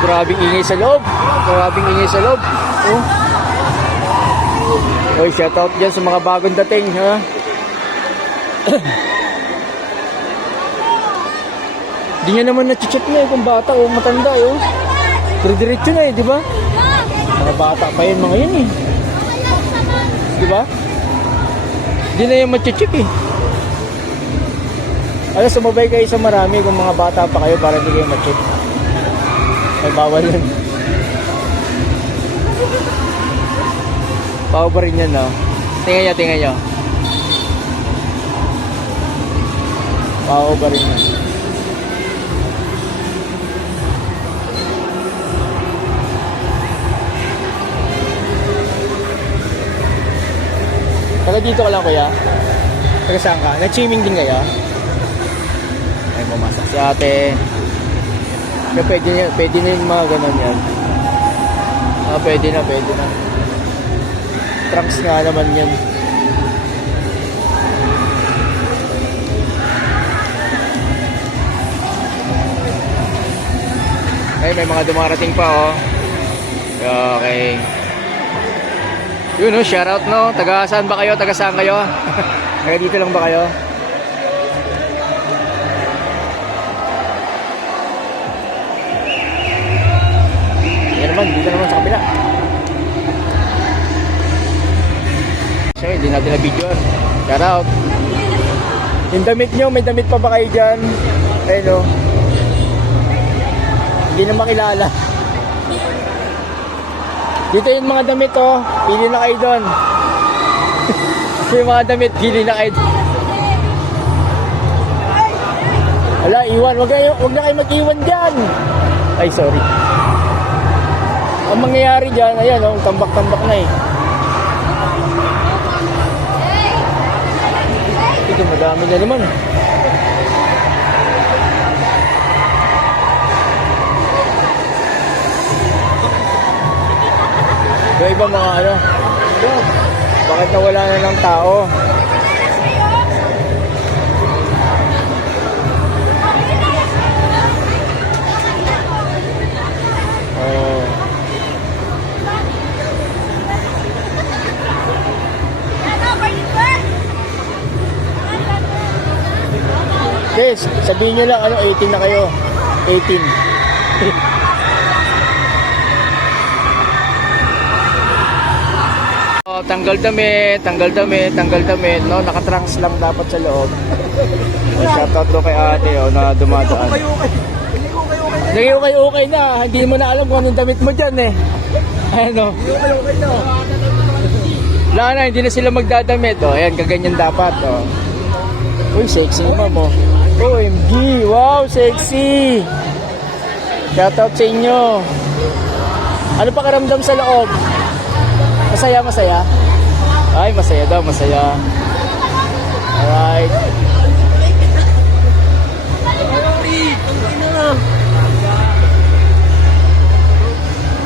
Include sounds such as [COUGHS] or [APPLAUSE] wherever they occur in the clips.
grabing ingay sa loob. Grabing ingay sa loob. Oh. Oy, shout out dyan sa mga bagong dating, ha? [COUGHS] Di niya naman na-check na eh kung bata o matanda eh. Oh. Dire-diretso na eh, di ba? Mga bata pa yun mga yun eh. Di ba? Di na yung ma-check eh. Alam, sumabay kayo sa marami kung mga bata pa kayo para hindi kayo ma-check. Ay, bawal yun. Bawal pa rin yan, no? Tingnan nyo, tingnan nyo. Bawal pa rin yan. Taga dito ka lang, kuya? Taga saan ka? Nag-swimming din kayo? Ay, pumasok si ate. Kaya pwede, na- pwede na yung mga ganun yan. Ah, pwede na, pwede na. Trunks nga naman yan. Ay, may mga dumarating pa, oh. Okay. Yun, oh, shoutout, no? Taga saan ba kayo? Taga saan kayo? [LAUGHS] Taga dito lang ba kayo? Naman, dito naman sa kabila. So, hindi natin na-videoan. Shout out. Yung damit nyo, may damit pa ba kayo dyan? Ayun o. Hindi na makilala. Dito yung mga damit oh. Pili na kayo doon. [LAUGHS] yung mga damit, pili na kayo. Wala, iwan. Wag, wag na kayo mag-iwan dyan. Ay, sorry. Ang mangyayari dyan, ayan, oh, tambak-tambak na eh. Ito, madami na naman. Yung iba mga ano, bakit nawala na ng tao? Guys, sabihin nyo lang, ano, 18 na kayo. 18. [LAUGHS] Oh, tanggal damit, tanggal damit, tanggal damit, no? Nakatrunks lang dapat sa loob. [LAUGHS] Shoutout do kay ate, oh, na dumadaan. Naging okay-okay na, hindi mo na alam kung anong damit mo dyan, eh. Ayan, oh. Wala na, hindi na sila magdadamit, oh. Ayan, kaganyan dapat, oh. Uy, sexy naman mo. OMG, wow, sexy. Shoutout sa inyo. Ano pa karamdam sa loob? Masaya, masaya? Ay, masaya daw, masaya. Alright.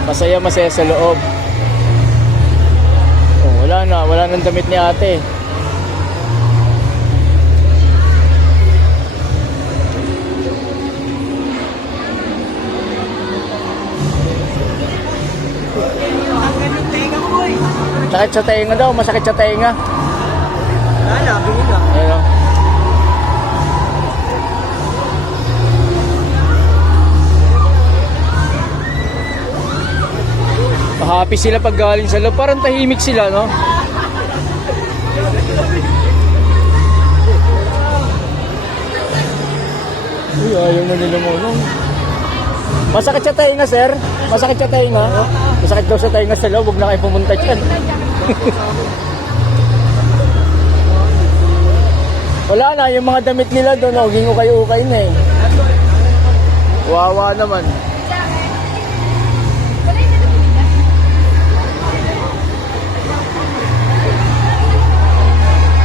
Masaya, masaya sa loob. Oh, wala na, wala nang damit ni ate. Sakit sa tenga daw, masakit sa tenga. Wala, bingin na. Ayun. Happy sila pag galing sa loob. Parang tahimik sila, no? Uy, ayaw na nila mo. No? Masakit sa tainga, sir? Masakit sa tainga? Masakit daw sa tainga sa loob. Huwag na kayo pumunta dyan. [LAUGHS] Wala na, yung mga damit nila doon, oh, gingo kayo ukay na eh. Wawa naman.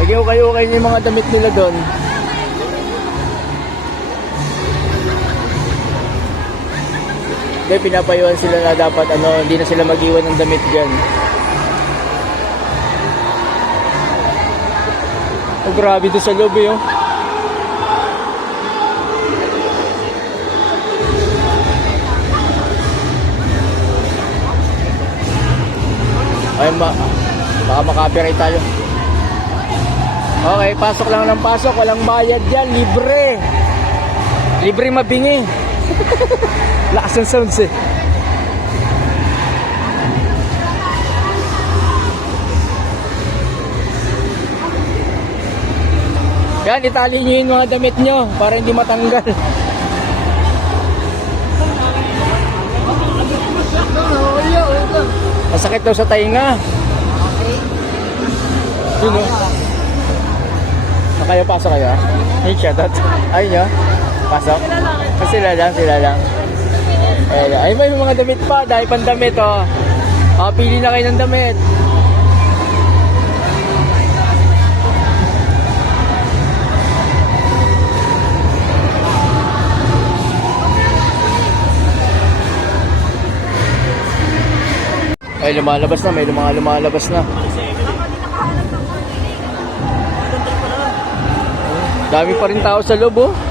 Gingo kayo ukay na yung mga damit nila doon. Doon pinapayuhan sila na dapat ano, hindi na sila mag-iwan ng damit dyan. Oh, grabe doon sa loob eh, oh. Ayun ba? Baka makapirate tayo. Okay, pasok lang ng pasok. Walang bayad dyan. Libre. Libre mabingi. Lakas ng sounds eh. Yan, itali nyo yung mga damit nyo para hindi matanggal. Masakit daw sa tainga. Yun o. Ah, kayo pasok kayo? Hey, shoutout. Ayun nyo. Pasok. Ah, sila lang, sila lang. Ayun, ay may mga damit pa. Dahil pang damit oh. Ah, pili na kayo ng damit. Ay, lumalabas na. May mga lumalabas na. Dami pa rin tao sa loob, oh.